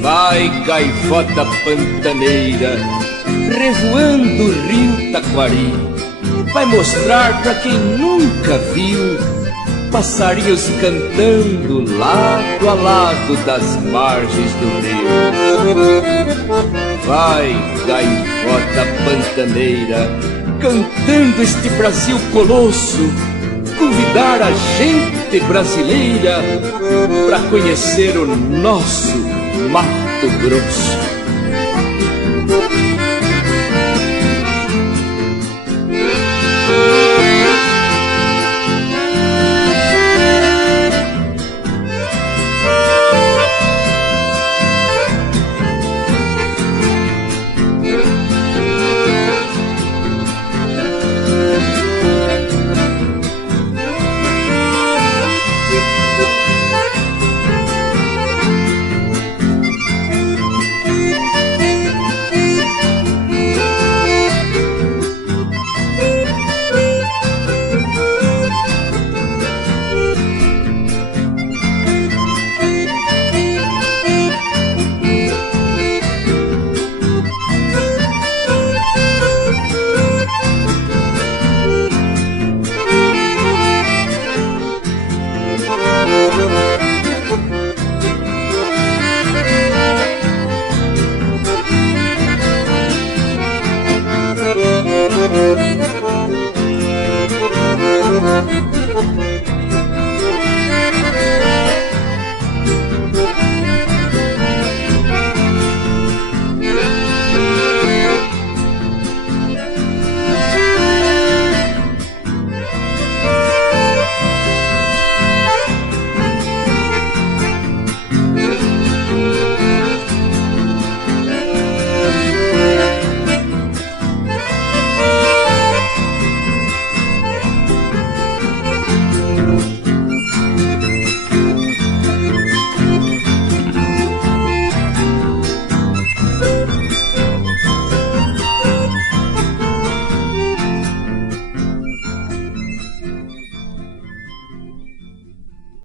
Vai, gaivota pantaneira, revoando o rio Taquari, vai mostrar pra quem nunca viu passarinhos cantando lado a lado das margens do rio. Vai, gaivota pantaneira, cantando este Brasil colosso, convidar a gente brasileira pra conhecer o nosso Mato Grosso.